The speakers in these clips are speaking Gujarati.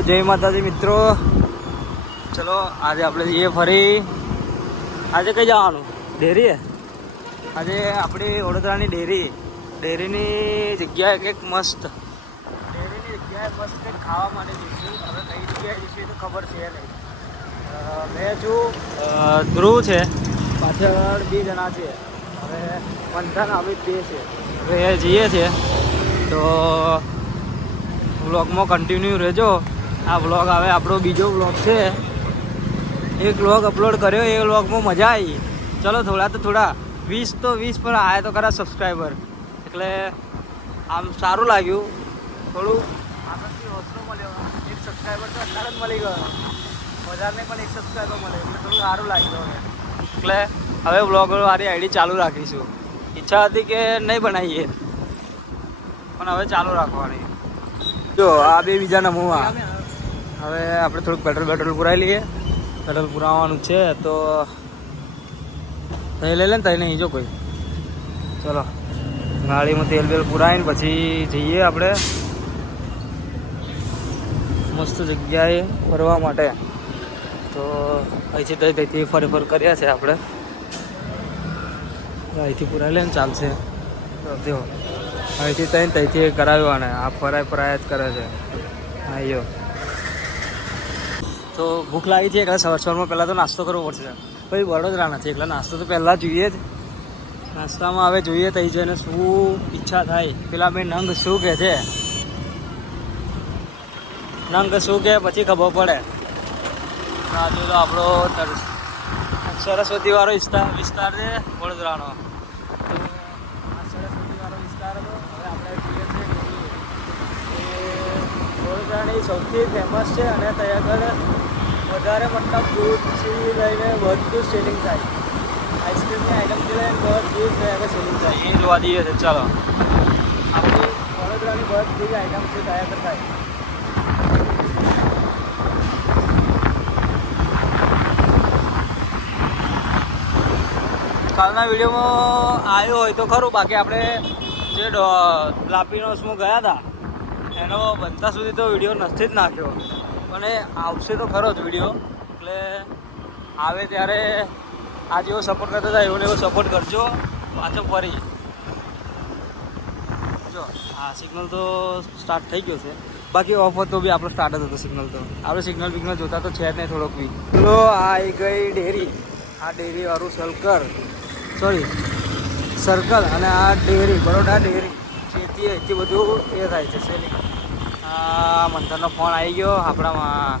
જય માતાજી મિત્રો. ચલો, આજે આપણે જઈએ ફરી. આજે કઈ જવાનું? ડેરી આજે આપણી વડોદરાની ડેરી. ડેરીની જગ્યાએ કંઈક મસ્ત. ડેરીની જગ્યાએ મસ્ત કંઈક ખાવા માટે જઈશું. હવે કઈ જગ્યાએ જઈશું તો ખબર છે નહીં. મેં છું ધ્રુવ છે. પાછળ બે જણા છે. હવે મંથન અમિત બે છે. હવે જઈએ છીએ. તો બ્લોગમાં કન્ટિન્યુ રહેજો. આ વ્લોગ આવે, આપણો બીજો વ્લોગ છે. એક વ્લોગ અપલોડ કર્યો, એ વ્લોગમાં મજા આવી. ચલો થોડા તો થોડા, વીસ તો વીસ પર આવ્યા તો ખરા સબસ્ક્રાઈબર એટલે આમ સારું લાગ્યું. થોડું આગળથી હોસલો મળ્યો. એક સબસ્ક્રાઈબર તો અત્યારે જ મળી ગયો. બજારને પણ એક સબસ્ક્રાઈબર મળે એટલે થોડું સારું લાગ્યું હવે. એટલે હવે વ્લોગ વાળી આઈડી ચાલુ રાખીશું. ઈચ્છા હતી કે નહીં બનાવીએ. પણ હવે ચાલુ રાખવાની. જો, આ બે બીજા નમૂવા હવે આપણે થોડુંક પેટ્રોલ પેટ્રોલ પુરાવી લઈએ. પેટ્રોલ પુરાવવાનું છે તો તઈ લઈ લે ને તઈ નહીં, જો કોઈ. ચલો. ગાડીમાં તેલ બેલ પુરાવીને પછી જઈએ આપણે. મસ્ત જગ્યાએ ફરવા માટે. તો અહીંથી તઈ તઈથી ફરી ફર કર્યા છે આપણે. અહીંથી પુરાવી લે ને ચાલશે. જો. અહીંથી તઈ તઈથી કરાવ્યો અને આ ફરાય ફરાય જ કરે છે. આયો તો ભૂખ લાગી છે એટલે સવાર સવારમાં પહેલાં તો નાસ્તો કરવો પડશે પછી વડોદરા નથી એટલે નાસ્તો તો પહેલાં જોઈએ જ. નાસ્તામાં હવે જોઈએ તઈ જઈને શું ઈચ્છા થાય. પેલા બે નંગ શું કહે છે? નંગ શું કહે પછી ખબર પડે. આજુ તો આપણો સરસ્વતીવાળો સરસ્વતી વાળો વિસ્તાર વિસ્તાર છે વડોદરાનો તો આ સરસ્વતી વિસ્તાર આપણે જોઈએ છીએ વડોદરાની સૌથી ફેમસ છે અને ત્યાં આગળ વધારે મતલબ દૂધથી લઈને બધું સેલિંગ થાય. આઈસ્ક્રીમની આઈટમથી લઈને બધું જ થાય આગળ સેલિંગ થાય. એ જોવા દઈએ છે ચાલો. આપણી વડોદરાની બધી જ આઈટમ છે તૈયાર કરતા થાય. કાલના વિડીયોમાં આવ્યો હોય તો ખરું બાકી આપણે જે લાપીનો સ્મો ગયા હતા એનો બનતા સુધી તો વીડિયો નથી જ નાખ્યો. પણ આવશે તો ખરો જ વીડિયો. એટલે આવે ત્યારે આ જેવો સપોર્ટ કરતા હતા, એવો એવો સપોર્ટ કરજો. પાછો ફરી. જો, આ સિગ્નલ તો સ્ટાર્ટ થઈ ગયો છે. બાકી ઓફ તો બી આપણો સ્ટાર્ટ જ હતો સિગ્નલ તો. આપણે સિગ્નલ બિગ્નલ જોતા તો છે જ નહીં થોડોક બી. ચલો આવી ગઈ ડેરી. આ ડેરીવાળું સર્કલ સોરી સર્કલ અને આ ડેરી, બરોડા ડેરી. જેથી એથી બધું એ થાય છે સેલિંગ આ મંથનનો ફોન આવી ગયો, આપણામાં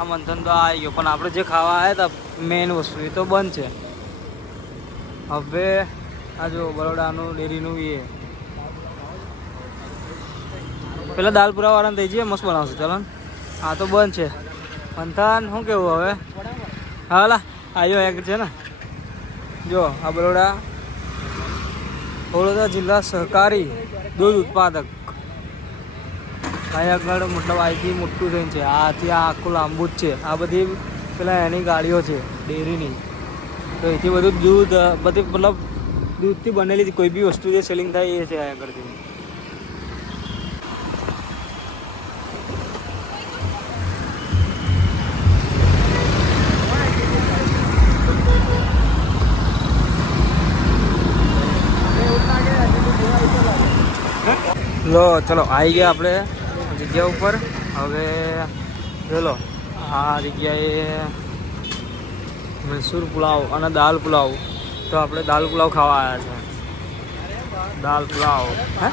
આ મંથન તો આવી ગયો, પણ આપણે જે ખાવા આવ્યા હતા મેઇન વસ્તુ એ તો બંધ છે. હવે આ જો બરોડાનું, ડેરીનું એ. પેલા દાલ પુરાવાળાને થઈ જઈએ, મસ્ત બનાવશે, ચાલો આ તો બંધ છે. મંથન, શું કેવું હવે? હાલા આવ્યો એક છે ને. જો, આ બરોડા, વડોદરા જિલ્લા સહકારી દૂધ ઉત્પાદક. અહીં આગળ મતલબ અહીંથી મોટું થઈને છે. આથી આ આખું લાંબુ જ છે. આ બધી પેલા એની ગાડીઓ છે, ડેરીની. તો એથી બધું દૂધ, બધી મતલબ દૂધથી બનેલી કોઈ બી વસ્તુ જે સેલિંગ થાય એ છે અહીંયા આગળથી લો, ચલો આવી ગયા આપણે. જગ્યા ઉપર. હવે ચલો આ જગ્યાએ મૈસૂર પુલાવ અને દાલ પુલાવ. તો આપણે દાલ પુલાવ ખાવા આવ્યા છે. દાલ પુલાવ. હે?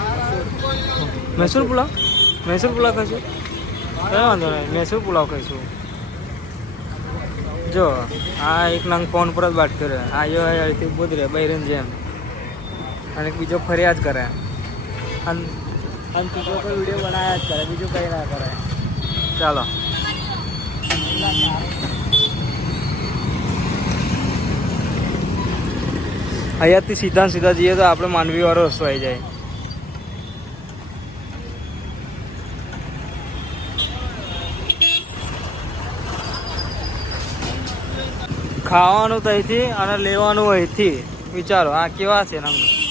મૈસૂર પુલાવ? મૈસૂર પુલાવ કહીશું કઈ વાંધો નહીં. મૈસૂર પુલાવ કહીશું જો, આ એક નંગ ફોન પર જ વાત કરે. આ જો અહીંથી જ રહે બૈરન જેમ. અને બીજો ફરિયાદ કરે. અને અને તું કોઈ વીડિયો બનાવ્યા જ કરે, બીજું કંઈ ના કરે. ચાલો. અહીંયાથી સીધા ને સીધા જઈએ તો આપણે માનવી વાળો રસ્તો આવી જાય. ખાવાનું તો અહીંથી અને લેવાનું અહીંથી. વિચારો, આ કેવા છે નંગ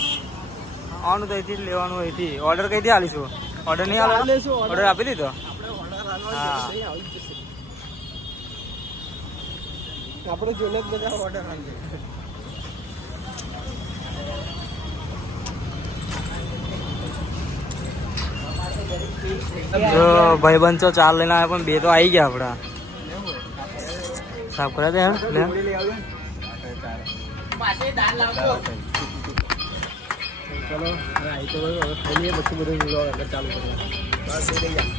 આવવાનું તો અહીંથી જ લેવાનું અહીંથી. ઓર્ડર કઈથી આલીશું? ઓર્ડર નહીં આવે ઓર્ડર આપી દીધો? હા. આપણે જોઈને જ બધા ઓર્ડર ભાઈબંધ તો ચાર લઈને આવ્યા પણ બે તો આવી ગયા આપડા સાફ કર્યા લે. ચલો હવે આવી તો હવે ખાઈ પછી બધું vlog આગળ ચાલુ કરીએ. બસ એ રહી ગયા.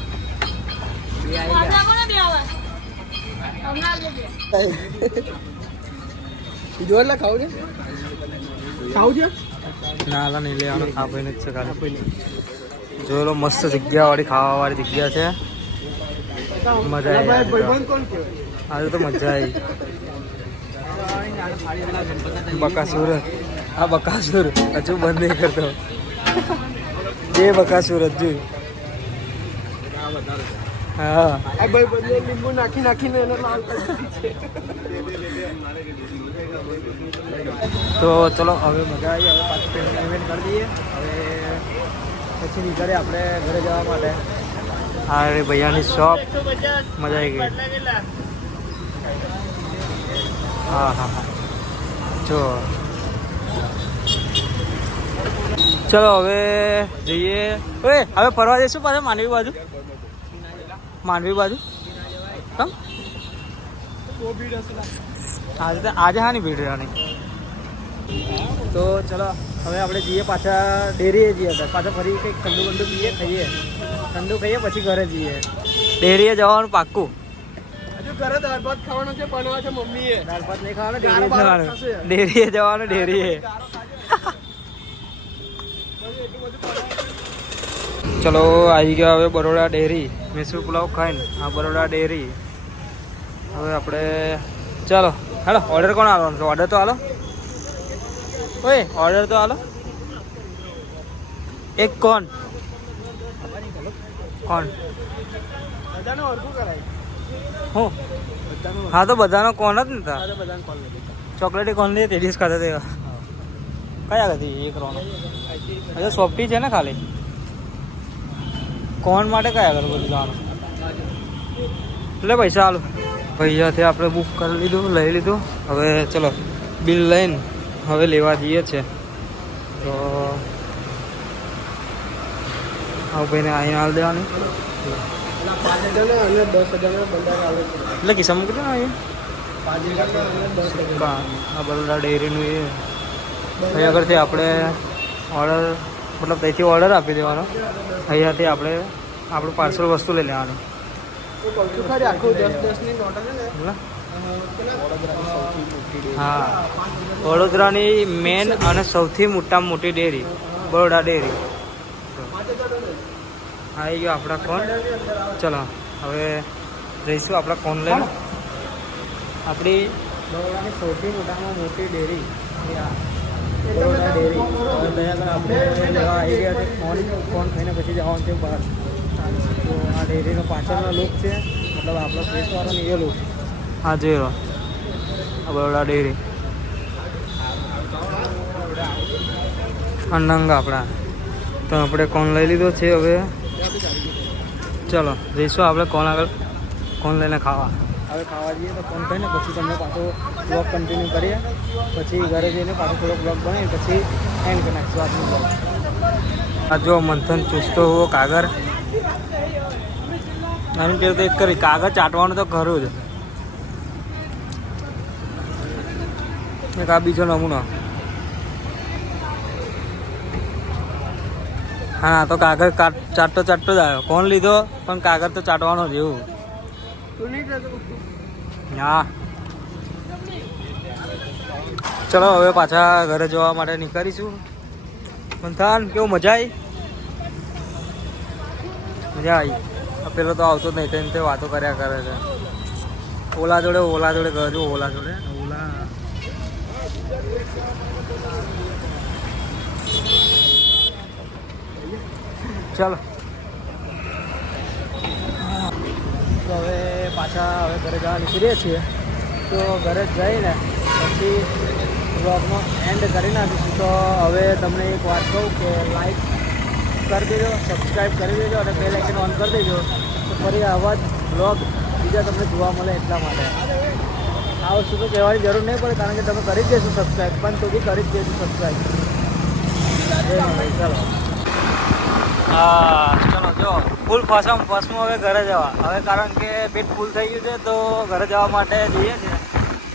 બીજું ખાવું છે? ખાવું છે? ના નહીં લેવાનું ખાલી જોયેલો મસ્ત જગ્યા વાળી ખાવા વાળી જગ્યા છે. મજા આવી આજે તો. મજા આવી. બકાસુર. આ બકાસુર હજુ બંધ નહીં કરતો. જે બકાસુર હજુ. હા. આ ભાઈ બંને લીંબુ નાખી નાખીને એને લાલ તો ચલો હવે મજા આવી હવે પાછું પેમેન્ટ પેમેન્ટ કરી દઈએ. હવે પછી નીકળીએ આપણે ઘરે જવા માટે. હા રે ભૈયાની શોપ મજા આવી ગઈ. હા હા હા. જો ચલો હવે જઈએ. ઓએ હવે ફરવા જઈશું પાછા માંડવી બાજુ? માંડવી બાજુ? તમ આજે આજે હા ની ભીડ રહેવાની. તો ચલો, હવે આપણે જઈએ પાછા ડેરીએ જઈએ પાછા ફરી કંઈક ઠંડુ બંડુ પીએ, ખાઈએ. ઠંડુ ખાઈએ, પછી ઘરે જઈએ. ડેરીએ જવાનું પાક્કું. હજુ ઘરે દાળ ભાત ખાવાનો છે બનાવવા છે મમ્મીએ. દાળ ભાત નહીં ખાવાનું ડેરીએ જવાનું. ડેરીએ જવાનું ડેરીએ. ચલો આવી ગયા હવે બરોડા ડેરી. મૈસૂર પુલાવ ખાઈને આ બરોડા ડેરી. હવે આપણે ચાલો હેલો ઓર્ડર કોણ છે? ઓર્ડર તો હાલો ઓય ઓર્ડર તો હાલો એક કોણ કોણ કરાય. હું. હા તો બધાનો કોન જ ને તા બધાને બધાને કોલ કરી ચોકલેટી કોન લઈએ તેડીસ ખાતા તે કયા હતી એક રોનો અચ્છા સોફ્ટી છે ને ખાલી? કોન માટે કયા આગળ બધું જાણો એટલે પૈસા હાલો ભૈયાથી આપણે બુક કરી લીધું લઈ લીધું. હવે ચલો બિલ લઈને હવે લેવા જઈએ છે. તો આવું ભાઈને અહીંયા હાલ દેવાની. આવે એટલે કિસ્સામાં કેટલું કા આ બરોડા ડેરીનું એ. અહીંયા આગળથી આપણે ઓર્ડર મતલબ ત્યાંથી ઓર્ડર આપી દેવાનો. અહીંયાથી આપણે આપણું પાર્સલ વસ્તુ લઈ લેવાનું. હા. વડોદરાની મેન અને સૌથી મોટામાં મોટી ડેરી બરોડા ડેરી. આવી ગયો આપણા કોણ? ચલો હવે જઈશું આપણા કોન લઈને આપણી બરોડાની સૌથી મોટામાં મોટી ડેરી. આ. બરોડા ડેરી. હવે આપણે લેવા આવી ગયા છે. કોણ કોણ ખાઈને પછી જવાનું છે બહાર. તો આ ડેરીનો પાછળનો લુક છે. મતલબ આપણો ફેસવાળો એ લુક હા જોઈ રહ્યો આ બરોડા ડેરી. અનંગ આપણા. તો આપણે કોણ લઈ લીધો છે હવે? ચલો જઈશું આપણે કોણ આગળ કોણ લઈને ખાવા. હવે ખાવા જઈએ તો ફોન કરીને પછી તમને પાછો બ્લોગ કન્ટિન્યુ કરીએ. પછી ઘરે જઈને પાછો થોડો બ્લોગ બનાવી પછી એન્ડ કરી નાખીશું આજનો બ્લોગ આ જો મંથન ચૂસતો હોવો કાગર. નાની પેલું તો એક કરી કાગળ ચાટવાનું તો ખરું જ. એક આ બીજો નમૂનો. હા તો કાગળ ચાટતો ચાટતો જ આવ્યો. કોણ લીધો? પણ કાગળ તો ચાટવાનો જ એવું? હા ચલો હવે પાછા ઘરે જવા માટે નીકળીશું. મંથાન કેવું મજા આવી મજા આવી પેલો તો આવતો જ નહીં તેમ તે વાતો કર્યા કરે છે. ઓલા જોડે ઓલા જોડે ગયો ઓલા જોડે ઓલા ચાલો. તો હવે પાછા હવે ઘરે જવા નીકળીએ છીએ. તો ઘરે જઈને પછી બ્લોગનો એન્ડ કરી નાખીશું. તો હવે તમને એક વાત કહું કે લાઈક કરી દેજો સબસ્ક્રાઈબ કરી દેજો અને બે લાઇકન ઓન કરી દેજો. તો ફરી આવા જ બ્લોગ બીજા તમને જોવા મળે એટલા માટે. આ વસ્તુ તો કહેવાની જરૂર નહીં પડે, કારણ કે તમે કરી જ દેશો સબસ્ક્રાઈબ પણ તો બી કરી જ દેશો સબસ્ક્રાઈબ ચલો. હા ચલો જો ફૂલ ફસમ ફસમ હવે ઘરે જવા. હવે કારણ કે પેટ ફૂલ થઈ ગયું છે તો ઘરે જવા માટે જઈએ છીએ.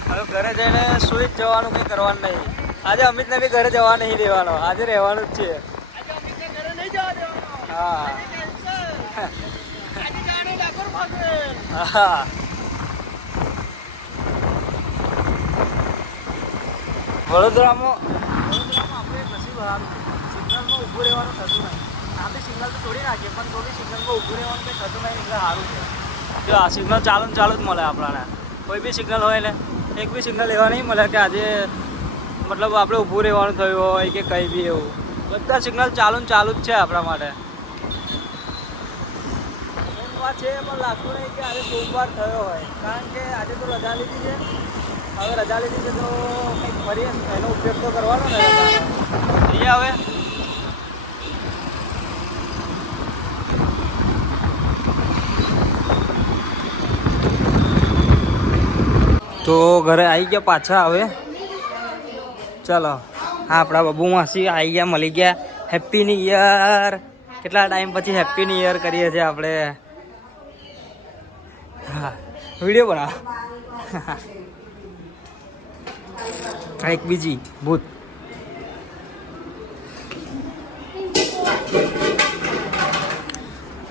હવે ઘરે જઈને સુઈ જ જવાનું કંઈ કરવાનું નહીં. આજે અમિતને બી ઘરે જવા નહીં દેવાનો. આજે રહેવાનું જ છે હા. હા. વડોદરામાં વડોદરામાં આપણે નસીબ સિગ્નલમાં ઊભું રહેવાનું થતું નહીં આપણે સિગ્નલ તો તોડી નાખીએ, પણ તો બી સિગ્નલમાં રહેવાનું કંઈ નહીં સારું છે. જો આ સિગ્નલ ચાલુ ને ચાલુ જ મળે આપણાને. કોઈ બી સિગ્નલ હોય ને, એક બી સિગ્નલ એવા નહીં મળે કે આજે મતલબ આપણે ઊભું રહેવાનું થયું હોય કે કંઈ બી એવું. બધા સિગ્નલ ચાલુ ને ચાલુ જ છે આપણા માટે. વાત છે પણ લાગતું નહીં કે આજે સોમવાર થયો હોય. કારણ કે આજે તો રજા લીધી છે. હવે રજા લીધી છે તો કંઈક ફરી એનો ઉપયોગ તો કરવાનો ને. જઈએ હવે તો ઘરે આવી ગયા પાછા હવે. ચલો હા આપણા બબુ માસી આવી ગયા, મળી ગયા. હેપી ન્યુ યર કેટલા ટાઈમ પછી હેપી ન્યુ યર કરીએ છીએ આપણે? હા, વીડિયો બનાવ. એક બીજી ભૂત.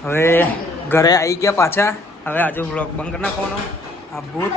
હવે ઘરે આવી ગયા પાછા. હવે આજે બ્લોગ બંધ કરી નાખવાનો. આ ભૂત.